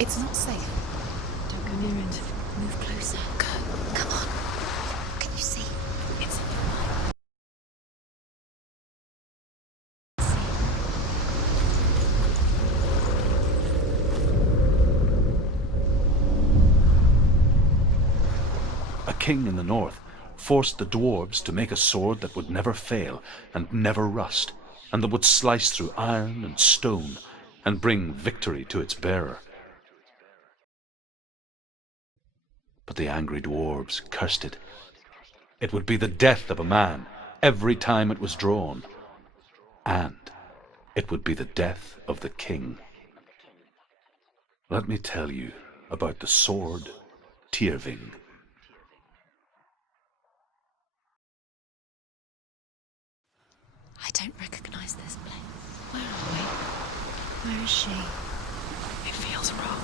It's not safe. Don't go near it. Move closer. Go. Come on. What can you see? It's A king in the north forced the dwarves to make a sword that would never fail and never rust, and that would slice through iron and stone and bring victory to its bearer. But the angry dwarves cursed it. It would be the death of a man every time it was drawn, and it would be the death of the king. Let me tell you about the sword Tyrving. I don't recognize this place. Where are we? Where is she? It feels wrong.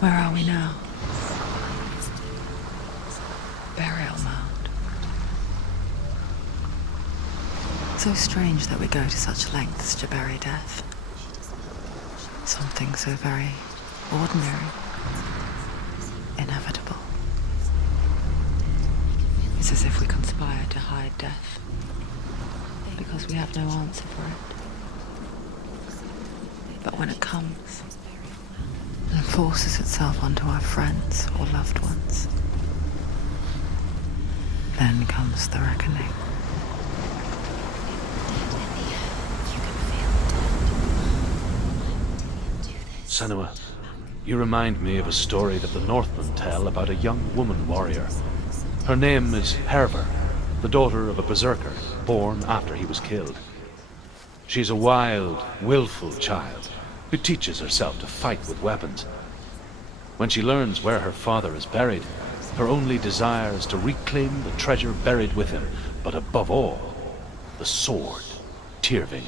Where are we now? Burial mound. So strange that we go to such lengths to bury death. Something so very ordinary, inevitable. It's as if we conspire to hide death, because we have no answer for it. But when it comes and forces itself onto our friends or loved ones, then comes the reckoning. Senua, you remind me of a story that the Northmen tell about a young woman warrior. Her name is Hervor, the daughter of a berserker born after he was killed. She's a wild, willful child who teaches herself to fight with weapons. When she learns where her father is buried, her only desire is to reclaim the treasure buried with him, but above all, the sword Tyrving.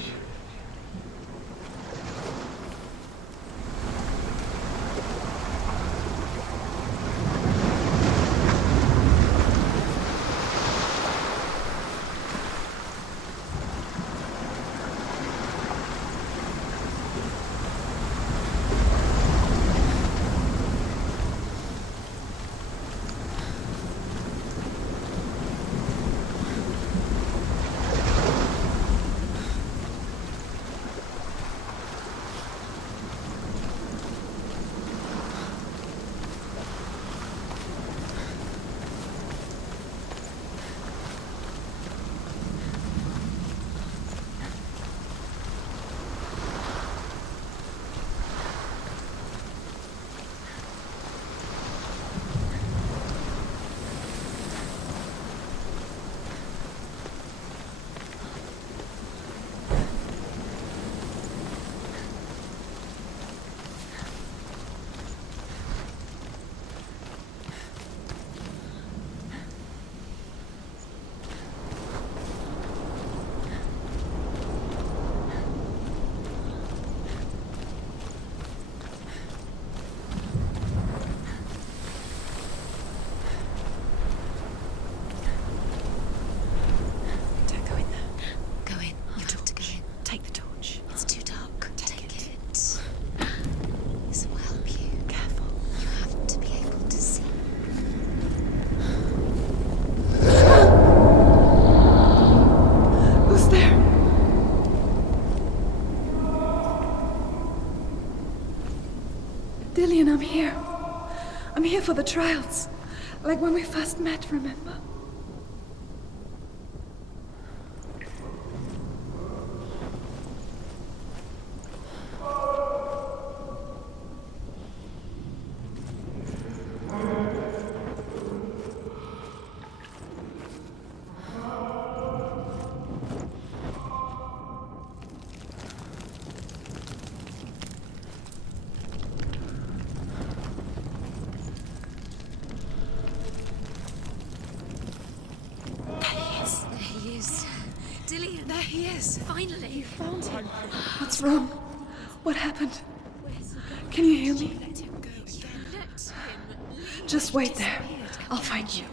Dillian, I'm here. I'm here for the trials. Like when we first met, remember? Dillian, there he is. Finally. You found him. What's wrong? What happened? Can you hear me? Let him go again. Let him. Just wait there. I'll find you.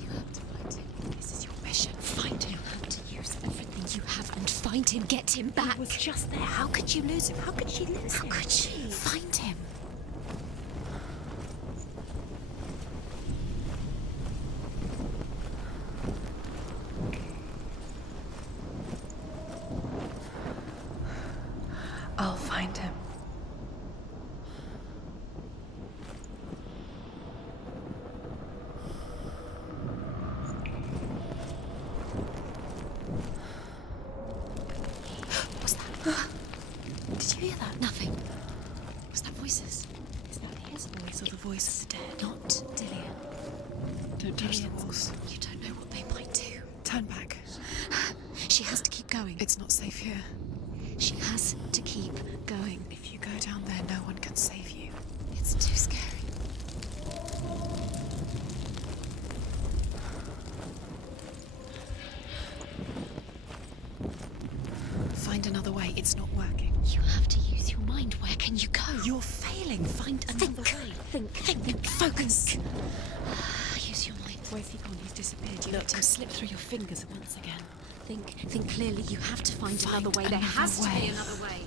You have to find him. This is your mission. Find him. You have to use everything you have and find Find him, get him back. He was just there. How could you lose him? How could she lose him? How could she? Find him. I'll find him. What's that? Did you hear that? Nothing. Was that voices? Is that his voice or the voice of the dead? Not Dillian. Don't touch the walls. You don't know what they might do. Turn back. She has to keep going. It's not safe here. She has to keep going. If you go down there, no one can save you. It's too scary. Find another way. It's not working. You have to use your mind. Where can you go? You're failing. Find another way. Think. Focus. Use your mind. Where's he gone? He's disappeared. You let him slip through your fingers once again. Think clearly. You have to find another way. There another has to way. be another way.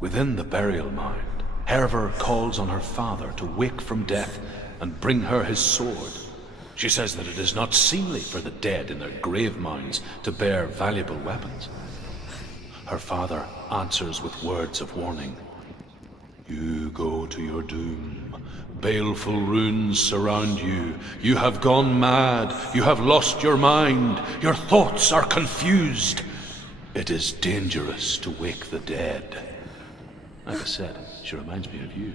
Within the burial mound, Herver calls on her father to wake from death and bring her his sword. She says that it is not seemly for the dead in their grave mounds to bear valuable weapons. Her father answers with words of warning. You go to your doom. Baleful runes surround you. You have gone mad. You have lost your mind. Your thoughts are confused. It is dangerous to wake the dead. Like I said, she reminds me of you.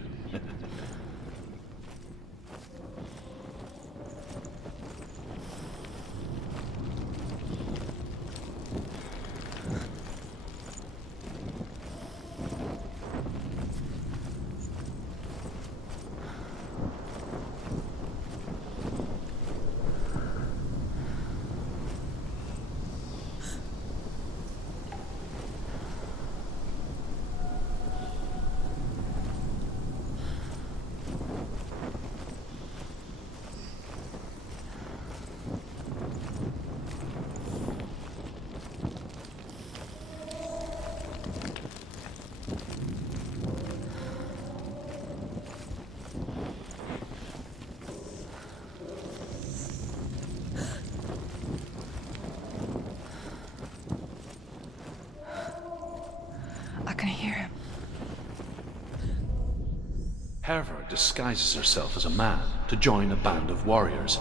I can hear him. Herver disguises herself as a man to join a band of warriors,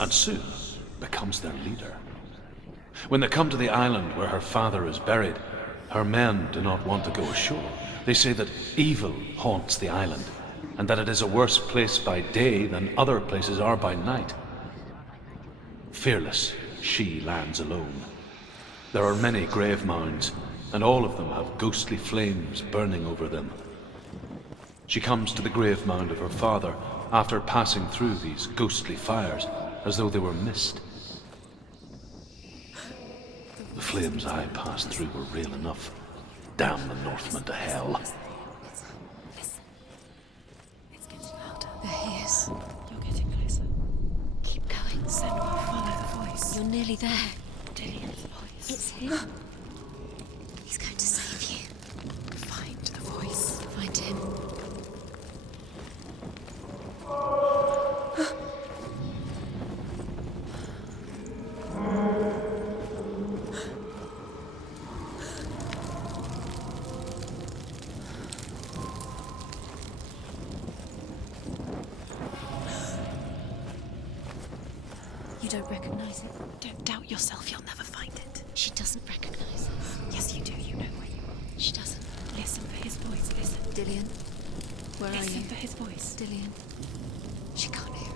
and soon becomes their leader. When they come to the island where her father is buried, her men do not want to go ashore. They say that evil haunts the island, and that it is a worse place by day than other places are by night. Fearless, she lands alone. There are many grave mounds, and all of them have ghostly flames burning over them. She comes to the grave mound of her father after passing through these ghostly fires, as though they were mist. The flames I passed through were real enough. Damn the Northmen to hell. It's getting louder. There he is. You're getting closer. Keep going. Senua, follow the voice. You're nearly there. Dillian's voice. It's him. He's going to save you. Find the voice. Find him. You don't recognize it? Don't doubt yourself. You'll never find it. She doesn't recognize it. Yes, you do. You know where you are. She doesn't. Listen for his voice. Listen. Dillian, where are Listen you? for his voice. Dillian. She can't hear it.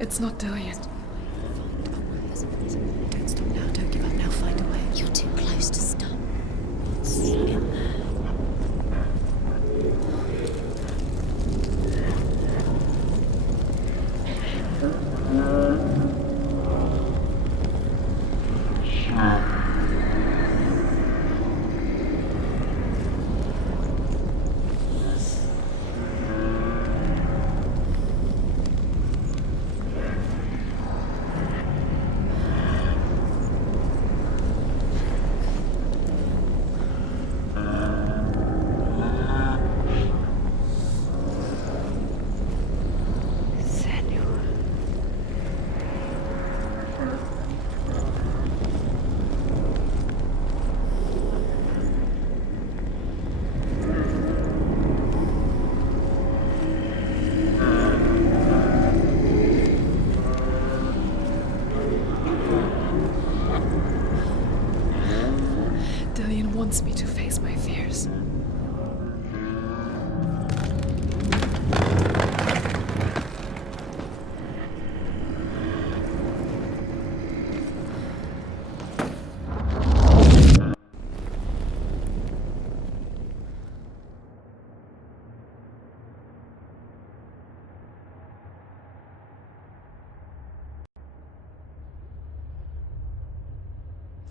It's not Dillian. Don't stop now, don't give up now, find a way. You're too close to stop. It's in there. Dillian wants me to face my fears.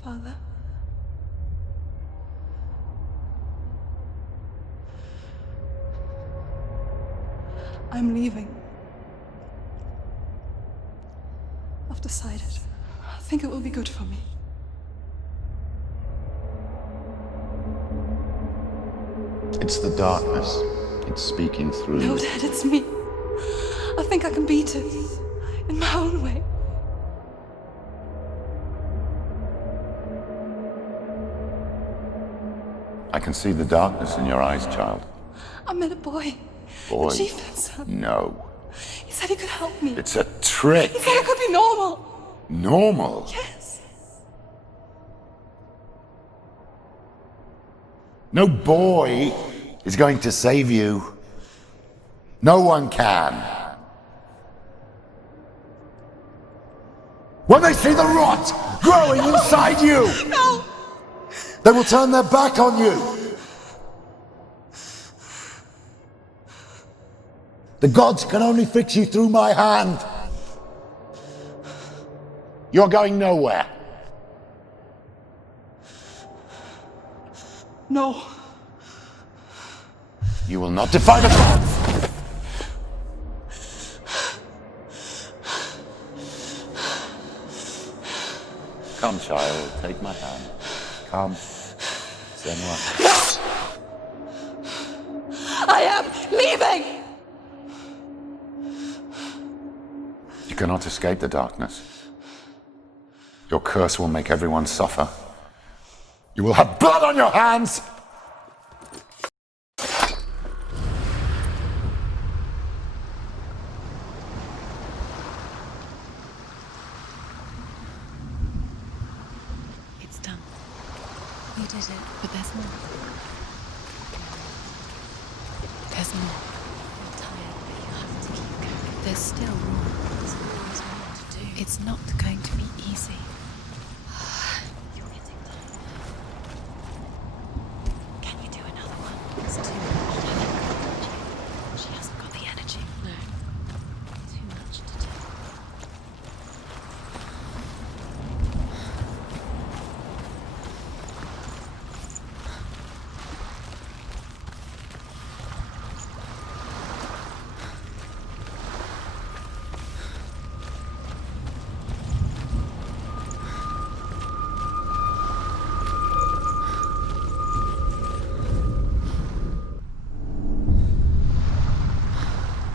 Father? I'm leaving. I've decided. I think it will be good for me. It's the darkness. It's speaking through No, you. Dad, it's me. I think I can beat it. In my own way. I can see the darkness in your eyes, child. I met a boy. Boy. The chieftain's son. No. He said he could help me. It's a trick. He said I could be normal. Normal. Yes. No boy is going to save you. No one can. When they see the rot growing inside you, No! they will turn their back on you. The gods can only fix you through my hand. You're going nowhere. No. You will not defy the gods. Come, child, take my hand. Come. Senua. I am leaving! You cannot escape the darkness. Your curse will make everyone suffer. You will have blood on your hands! It's done. You did it, but there's more. There's more. You're tired, but you have to keep going. There's still more. There's always more to do. It's not going to be easy. You're getting tired. Can you do another one? It's too much. She hasn't got the energy. No. Too much to do.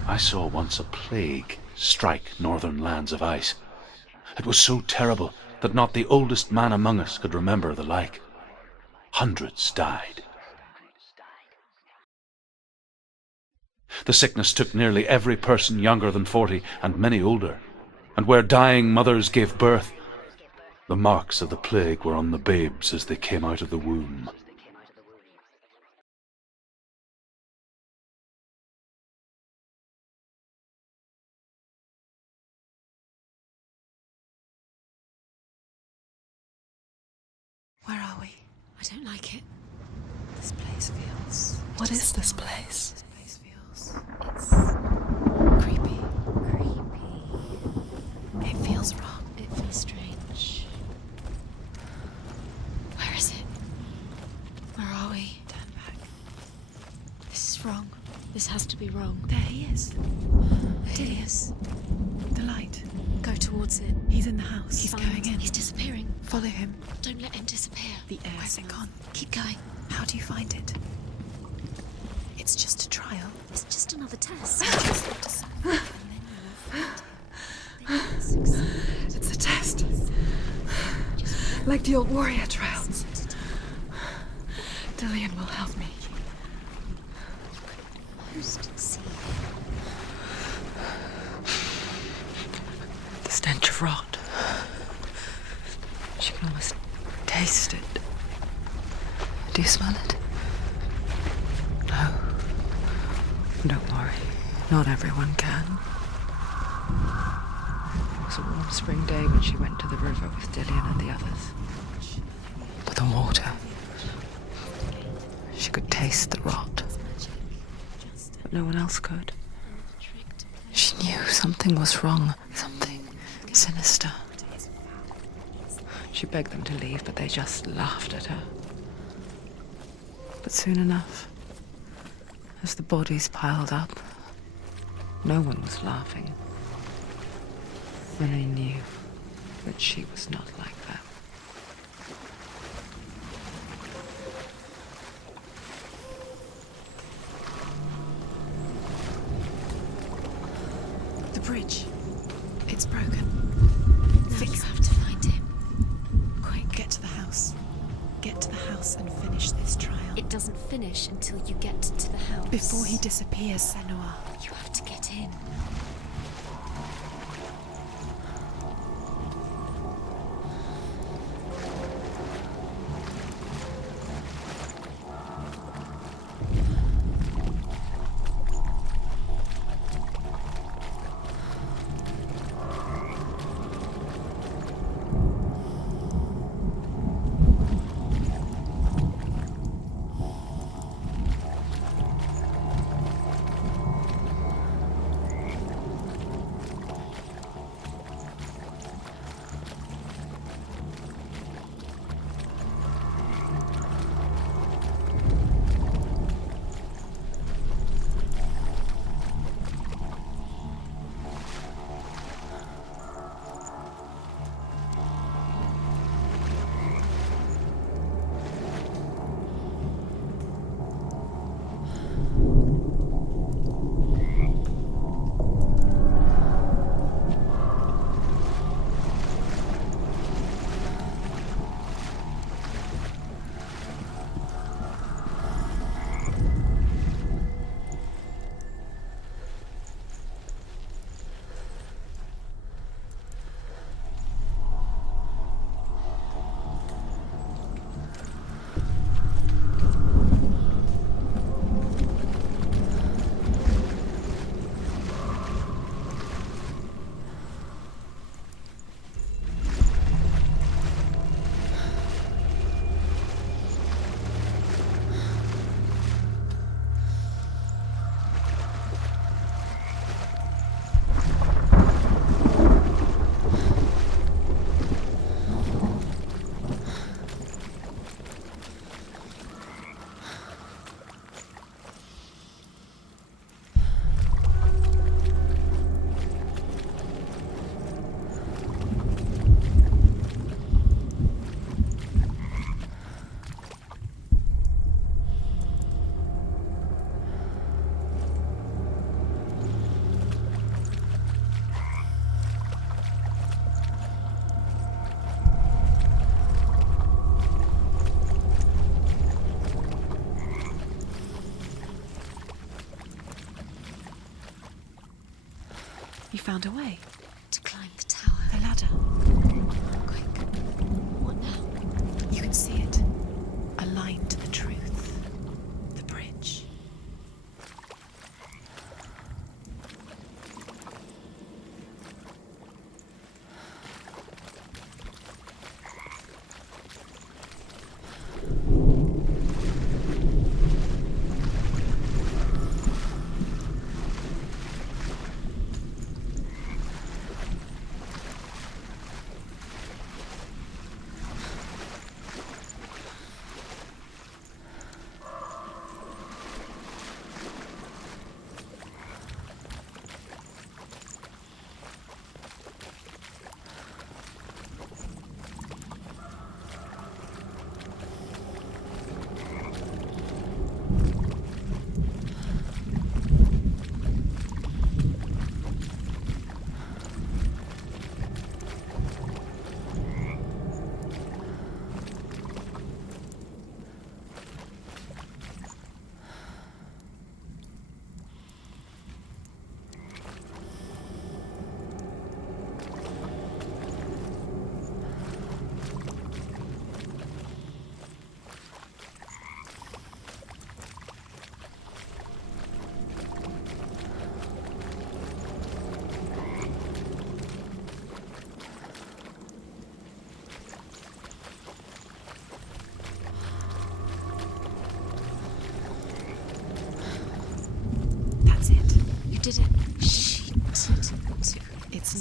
I saw once a plague strike northern lands of ice. It was so terrible that not the oldest man among us could remember the like. Hundreds died. The sickness took nearly every person younger than 40 and many older, and where dying mothers gave birth, the marks of the plague were on the babes as they came out of the womb. Where are we? I don't like it. This place feels... What is this place? This place feels... It's... creepy. It feels wrong. It feels strange. Where is it? Where are we? Turn back. This is wrong. This has to be wrong. There he is. There he is. The light. Go towards it. He's in the house. He's Find- going in. He's disappearing. Follow him. Don't let him disappear. The air. Where's it gone? Keep going. How do you find it? It's just a trial. It's just another test. And then you will find it. They will succeed. It's a test. Like the old warrior trials. Dillian will help me. Almost see. The stench of rot. She can almost taste it. Do you smell it? No. Don't worry. Not everyone can. It was a warm spring day when she went to the river with Dillian and the others. But the water... She could taste the rot. But no one else could. She knew something was wrong. Something sinister. She begged them to leave, but they just laughed at her. But soon enough, as the bodies piled up, no one was laughing. When they knew that she was not like that. The bridge. It's broken. Now Fix you have to find him. Quick, get to the house. Get to the house and finish this trial. It doesn't finish until you get to the house. Before he disappears, Senua. You have to get in. You found a way. To climb the tower. The ladder. Quick. What now? You can see it. A line to the truth. The bridge.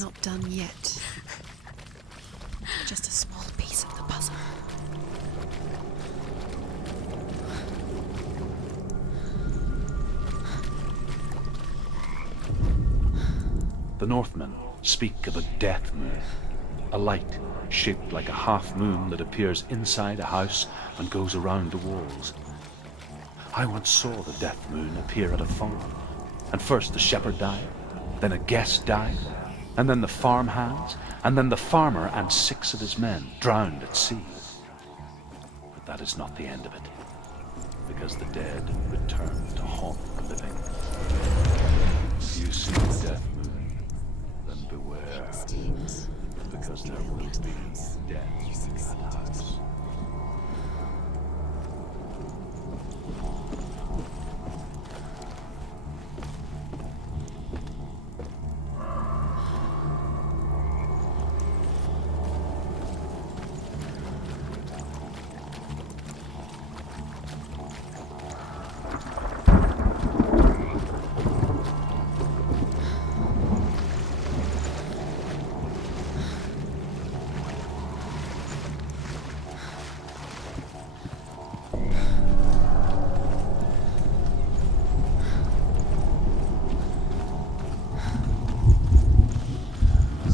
We're not done yet. Just a small piece of the puzzle. The Northmen speak of a death moon, a light shaped like a half moon that appears inside a house and goes around the walls. I once saw the death moon appear at a farm, and first the shepherd died, then a guest died, and then the farm hands, and then the farmer and 6 of his men drowned at sea. But that is not the end of it, because the dead return to haunt the living. If you see the death moon, then beware, because there will be death in that house.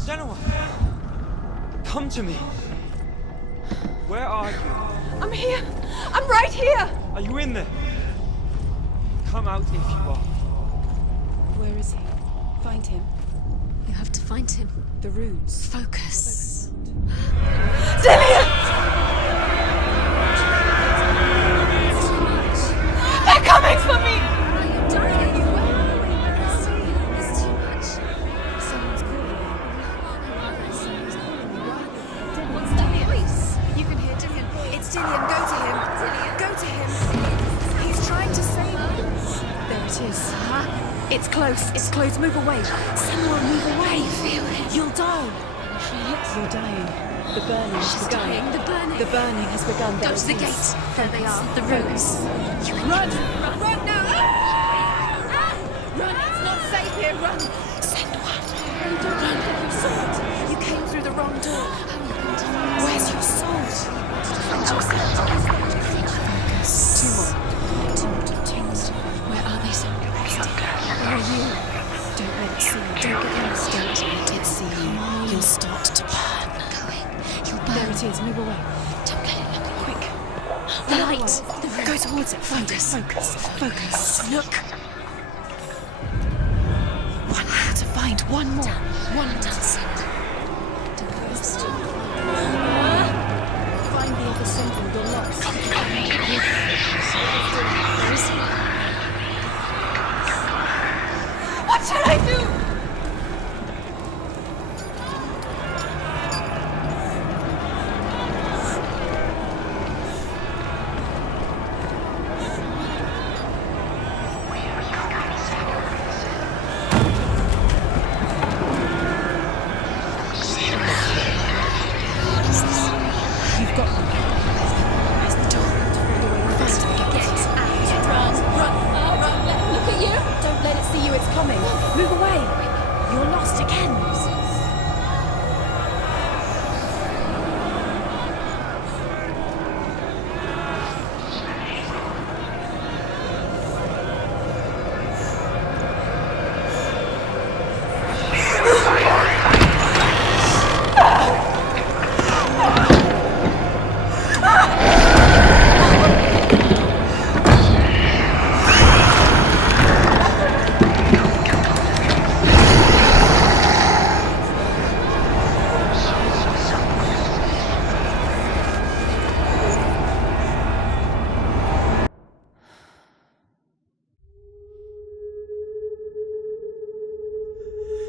Senua! Come to me! Where are you? I'm here! I'm right here! Are you in there? Come out if you are. Where is he? Find him. You have to find him. The runes. Focus. Dillian! They're coming for me! Are you dying? It's too much. Someone's calling me. Someone's calling me. What's that voice? You can hear Dillian. It's Dillian. Go to him. Go to him. He's trying to save me. There it is. It's close. It's close. Move away. Senua, move away. Feel it. You'll die. Feel it. You're dying. The burning has She's begun. dying. The burning. The burning has begun. Go There to it the is. gate. There they are. The runes. You can Run! Run now! Run! It's not safe here. Run! Senua. Run! Your sword. You came through the wrong door. Where's your sword? Two more. Where are they, Senua? Where are you? Don't let it see you. Don't get close. Don't let it see you. You'll start to burn. You'll burn. There it is. Move away. Don't let it look Quick. The light. The Go towards it. Focus. Focus. Focus. Look. One more to find. One more. One more. Find the other central. You're lost. Where is he? What should I do? You've got them. Where's the door? Faster, get out. Run. Look at you. Don't let it see you. It's coming. Move away. You're lost again.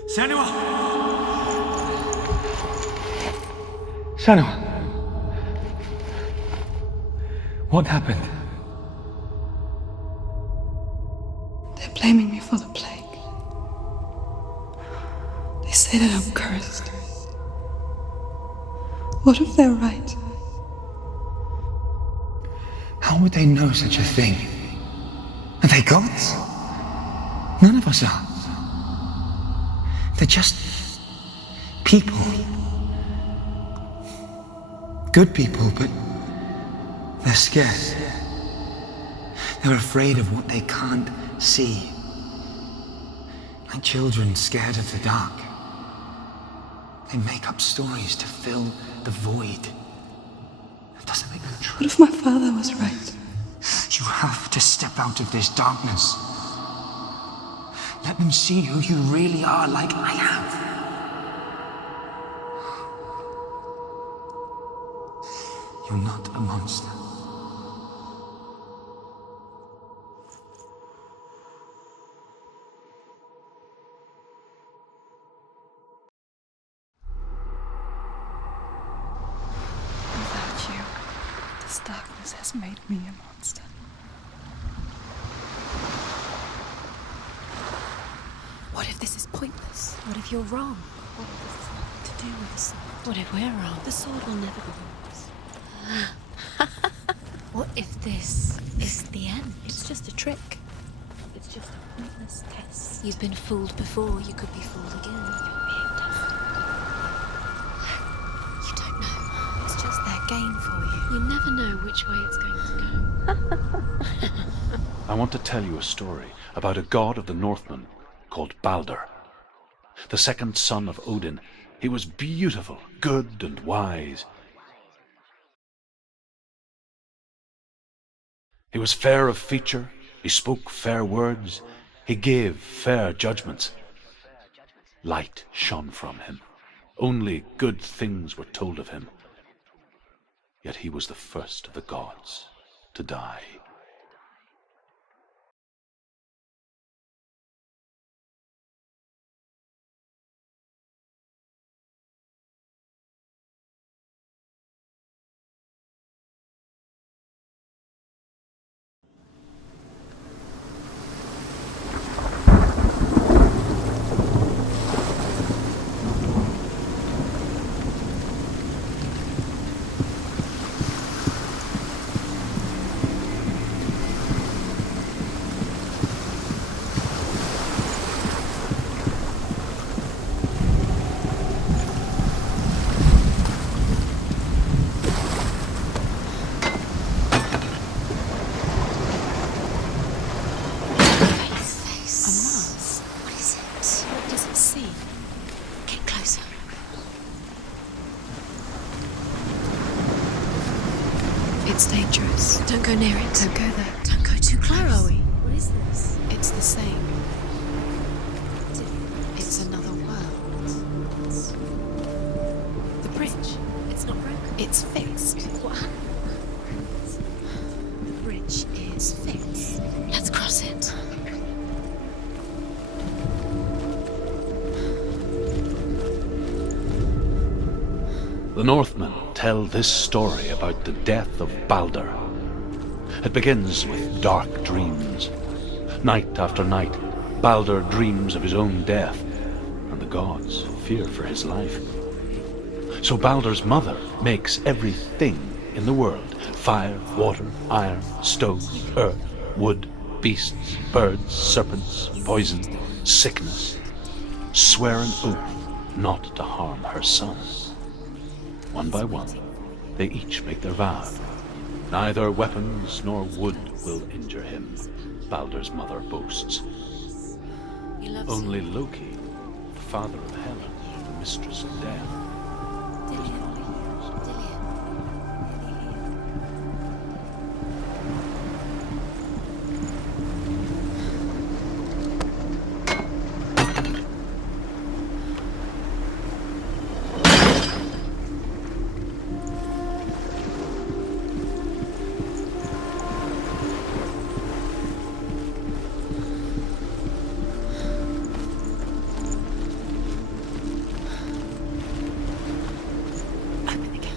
Senua! Senua! What happened? They're blaming me for the plague. They say that I'm cursed. What if they're right? How would they know such a thing? Are they gods? None of us are. They're just people. Good people, but they're scared. They're afraid of what they can't see. Like children scared of the dark. They make up stories to fill the void. That doesn't make them true. What if my father was right? You have to step out of this darkness. Let them see who you really are, like I have. You're not a monster. Without you, this darkness has made me a monster. What if this is pointless? What if you're wrong? What if this has nothing to do with the sword? What if we're wrong? The sword will never be yours. What if this is the end? It's just a trick. It's just a pointless test. You've been fooled before, you could be fooled again. You're being tested. You don't know. It's just their game for you. You never know which way it's going to go. I want to tell you a story about a god of the Northmen called Balder. The second son of Odin. He was beautiful, good and wise. He was fair of feature, he spoke fair words, he gave fair judgments. Light shone from him. Only good things were told of him. Yet he was the first of the gods to die. It's dangerous. Don't go near it. Don't go there. Don't go too close. Where are we? What is this? It's the same. It's another world. The bridge. It's not broken. It's fixed. What happened? The bridge is fixed. Let's cross it. The Northmen tell this story about the death of Balder. It begins with dark dreams. Night after night, Balder dreams of his own death, and the gods fear for his life. So Balder's mother makes everything in the world: fire, water, iron, stone, earth, wood, beasts, birds, serpents, poison, sickness, swear an oath not to harm her son. One by one, they each make their vow. Neither weapons nor wood will injure him, Balder's mother boasts. He loves Only you. Loki, the father of Hela, the mistress of death, Dillian.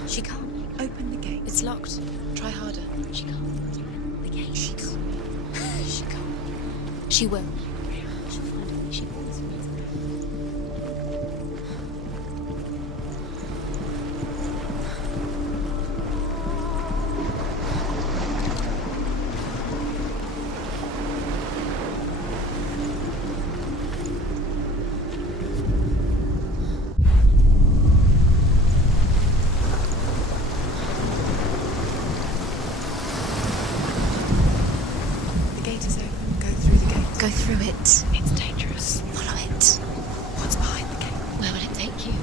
She can't. Open the gate. It's locked. Try harder. She can't. The gate. She can't. She can't. She will. She'll find a way. She always will.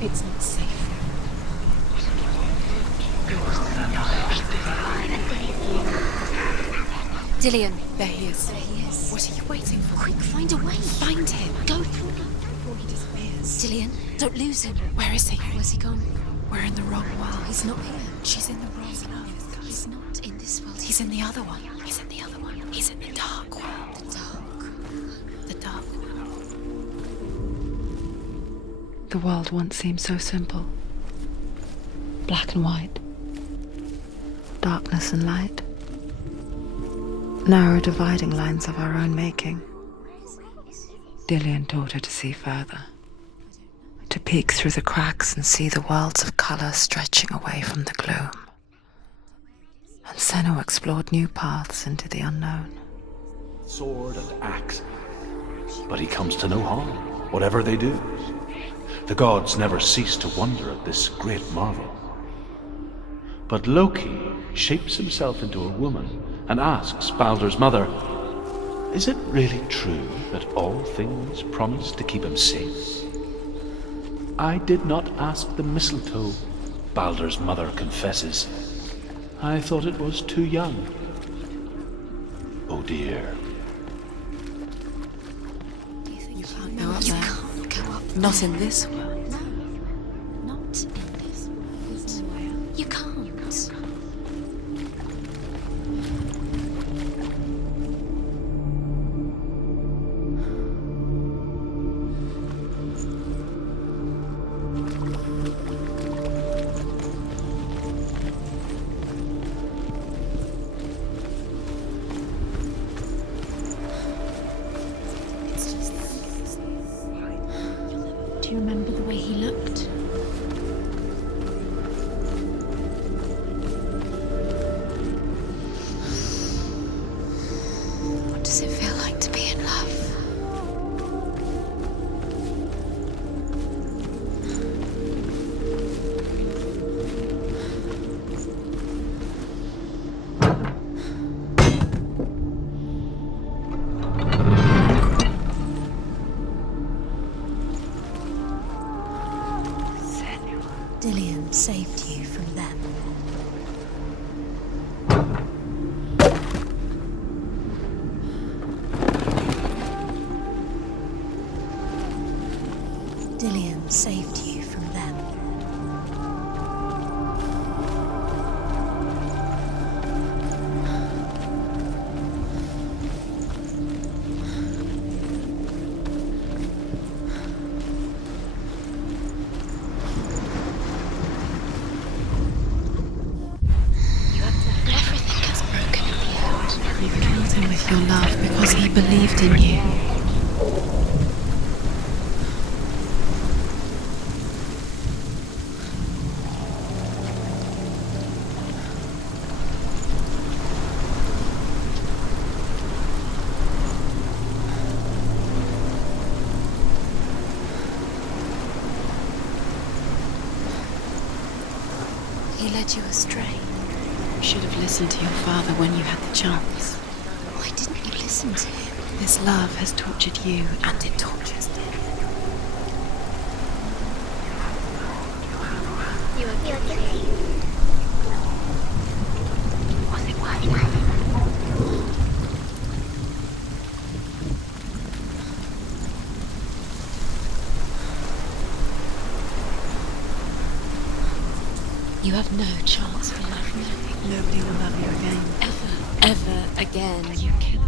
It's not safe. Dillion. There he is. There he is. What are you waiting for? Quick, find a way. Find him. Go through. Before he disappears. Dillion, don't lose him. Where is he? Where's he gone? We're in the wrong world. He's not here. She's in the wrong world. He's not in this world. He's in the other one. He's in the other one. He's in the dark world. the dark. The dark world. The world once seemed so simple. Black and white. Darkness and light. Narrow dividing lines of our own making. Dillion taught her to see further. To peek through the cracks and see the worlds of colour stretching away from the gloom. And Senua explored new paths into the unknown. Sword and axe. But he comes to no harm, whatever they do. The gods never cease to wonder at this great marvel. But Loki shapes himself into a woman and asks Baldur's mother, is it really true that all things promise to keep him safe? I did not ask the mistletoe, Baldur's mother confesses. I thought it was too young. Oh dear. You can't go up You there. can't go up. Not in this world. No, not in this world. You can't. Do you remember the way he looked? What does it feel like to be in love? Dillion saved you from them. Dillion saved you from them. Everything gets broken in the end. You killed him with your love because he believed in you. He led you astray. You should have listened to your father when you had the chance. Why didn't you listen to him? This love has tortured you, and it tortures him. You have no chance for love now. Nobody will love you again. Ever again. You killed.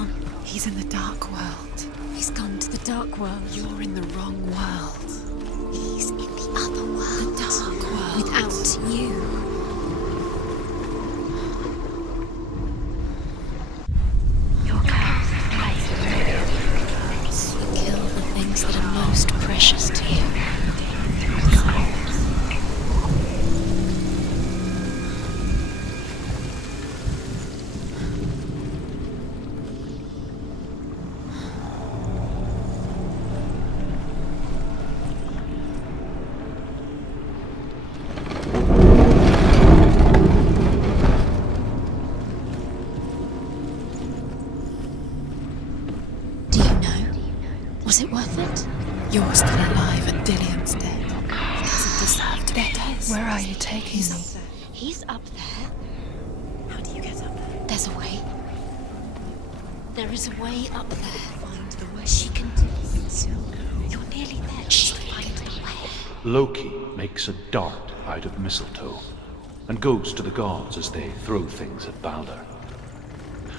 gone? He's in the dark world. He's gone to the dark world. You're in the wrong world. He's in the other world. The dark world. Without you. Your curse Kill the things that are most precious to you. Was it worth it? You're still alive and Dillian's dead. He doesn't deserve to be dead. Where are you taking me? He's up there. How do you get up there? There's a way. There is a way up there. Find the way. She can do it. You're nearly there. She'll find the way. Loki makes a dart out of mistletoe and goes to the gods as they throw things at Balder.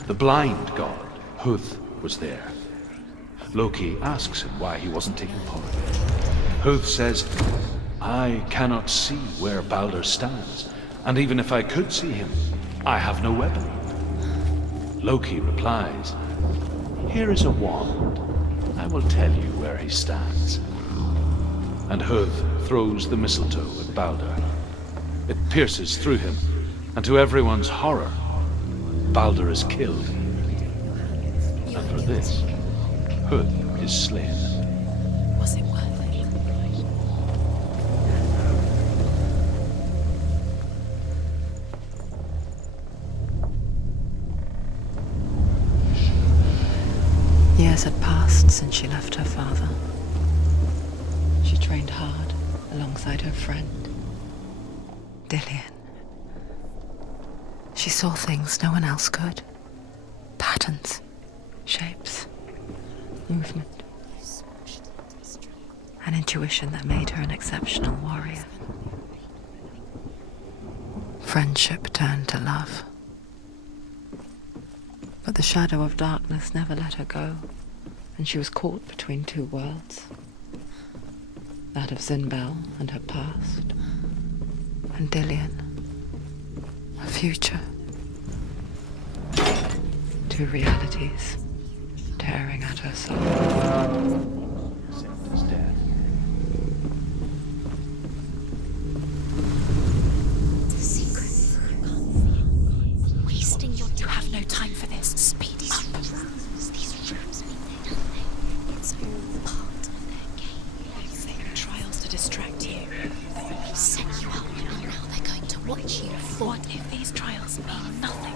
The blind god, Huth, was there. Loki asks him why he wasn't taking part. Huth says, I cannot see where Balder stands, and even if I could see him, I have no weapon. Loki replies, here is a wand. I will tell you where he stands. And Huth throws the mistletoe at Balder. It pierces through him, and to everyone's horror, Balder is killed. And for this, Huth is slain. Was it worth it? Years had passed since she left her father. She trained hard alongside her friend, Dillian. She saw things no one else could. Patterns, shapes, movement. An intuition that made her an exceptional warrior. Friendship turned to love. But the shadow of darkness never let her go, and she was caught between two worlds. That of Zinbel and her past, and Dillian, her future. Two realities tearing at her soul. Except his death. The secret. Wasting your time. You have no time for this. Speed These up. rooms mean nothing. It's all part of their game. They are trials to distract you. They've set you up, and now they're going to watch you fall. What if these trials mean nothing?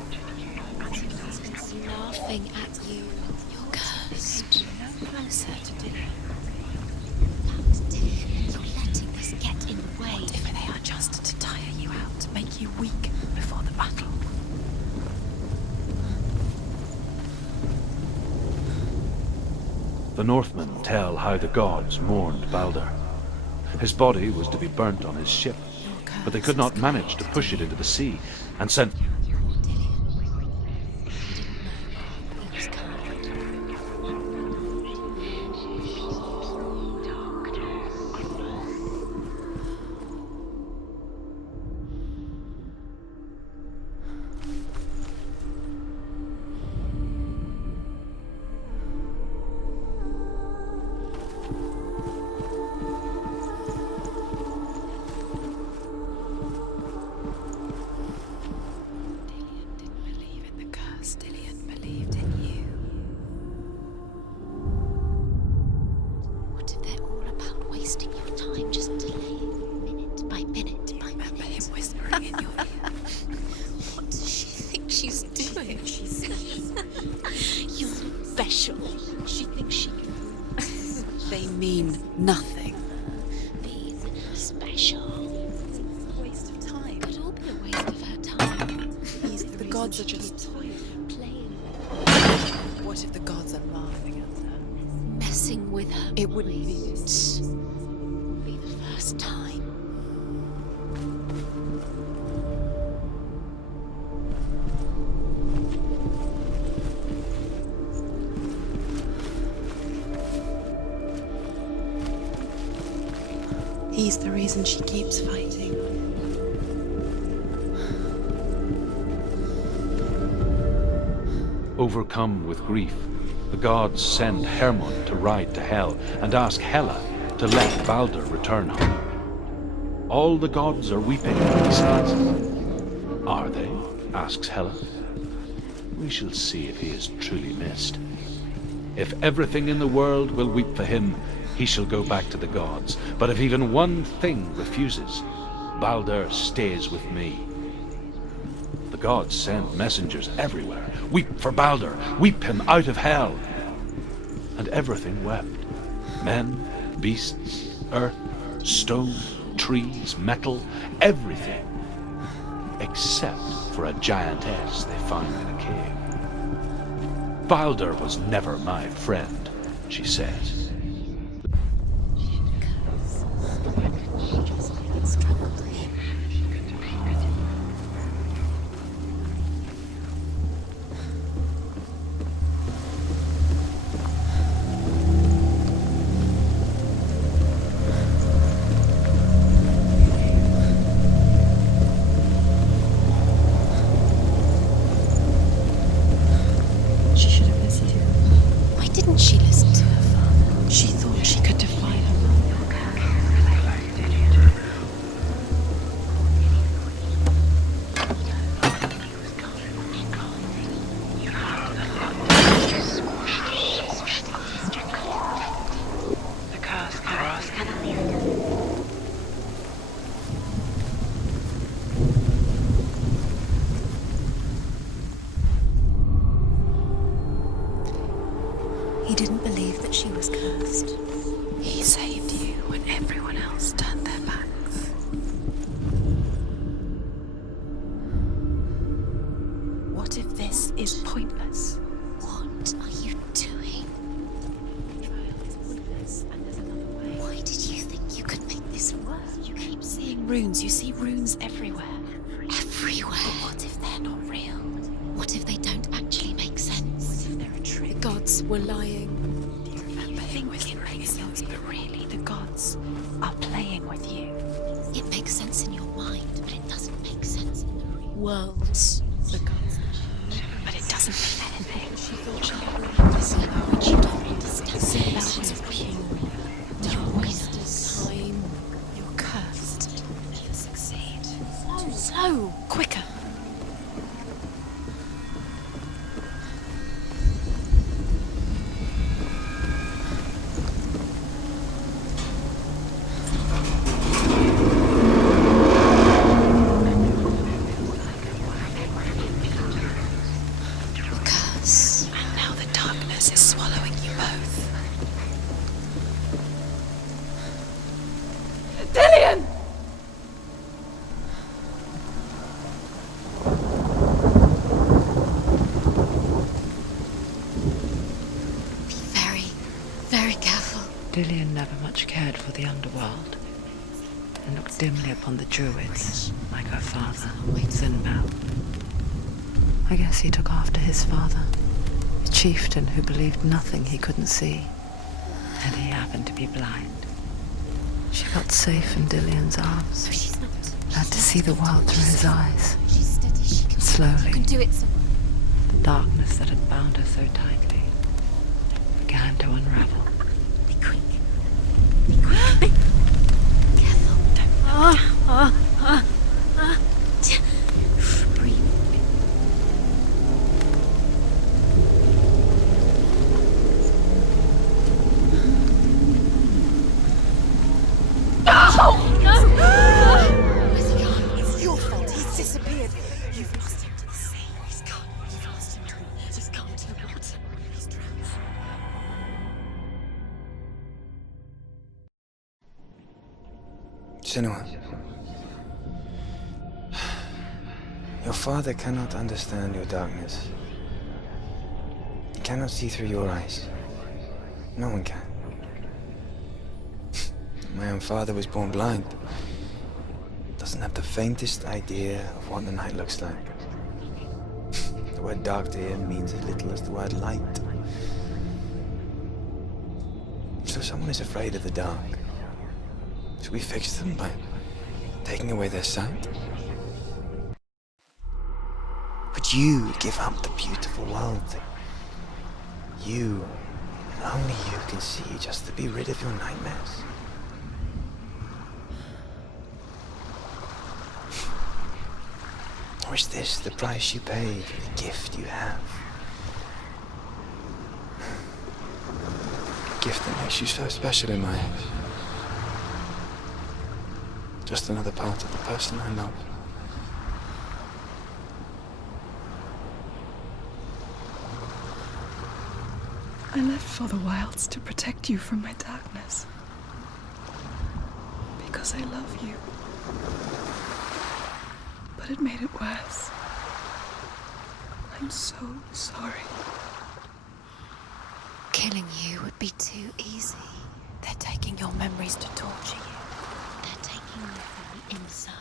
Laughing at you. You're cursed. No closer to Dillian. You're letting this get in the way. What if they are just to tire you out, to make you weak before the battle? The Northmen tell how the gods mourned Balder. His body was to be burnt on his ship, but they could not manage to push it into the sea, and sent Dillian believed in you. What if they're all about wasting your time, just delaying minute by minute by minute? Remember him whispering in your ear. What does she think she's doing? You're special. She thinks she can They mean nothing. be special. Waste of time. Could all be a waste of her time. The gods are just... Playing, What if the gods are laughing at her? messing with her. It wouldn't be this. Be the first time. He's the reason she keeps fighting. Overcome with grief, the gods send Hermod to ride to Hell and ask Hela to let Balder return home. All the gods are weeping, he says. Are they? Asks Hela. We shall see if he is truly missed. If everything in the world will weep for him, he shall go back to the gods. But if even one thing refuses, Balder stays with me. The gods send messengers everywhere. Weep for Balder, weep him out of Hell. And everything wept. Men, beasts, earth, stone, trees, metal, everything. Except for a giantess they found in a cave. Balder was never my friend, she says. He didn't believe that she was cursed. He saved you when everyone else turned their backs. What if this is pointless? What are you doing? Why did you think you could make this work? You keep seeing runes. You see runes everywhere. Everywhere. But what if they're not real? What if they don't actually make sense? What if they're a trick? The gods were lying. You think it makes sense, but really the gods are playing with you. It makes sense in your mind, but it doesn't make sense in the real World. The gods. But it doesn't mean anything. She thought she had world. You don't understand. Clouds of pure. You're wasted time. You're cursed. You succeed. So, quicker. Dillion never much cared for the underworld, and looked dimly upon the druids, like her father, Sinbad. I guess he took after his father, a chieftain who believed nothing he couldn't see, and he happened to be blind. She felt safe in Dillion's arms, learned to see the world through his eyes. And slowly, the darkness that had bound her so tightly began to unravel. It's your fault. He's disappeared. You've lost him to the sea. He's gone. You've lost him to He's gone to the water. He's drowned. Senua, your father cannot understand your darkness. He cannot see through your eyes. No one can. My own father was born blind. Doesn't have the faintest idea of what the night looks like. The word dark to him means as little as the word light. So someone is afraid of the dark. Do we fix them by taking away their sight? Would you give up the beautiful world that you, and only you, can see just to be rid of your nightmares? Or is this the price you pay for the gift you have? A gift that makes you so special in my eyes. Just another part of the person I love. I left for the wilds to protect you from my darkness. Because I love you. But it made it worse. I'm so sorry. Killing you would be too easy. They're taking your memories to torture you. They're taking you from the inside.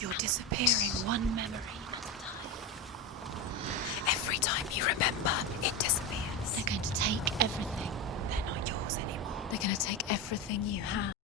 You're disappearing one memory at a time. Every time you remember, it disappears. They're going to take everything. They're not yours anymore. They're going to take everything you have.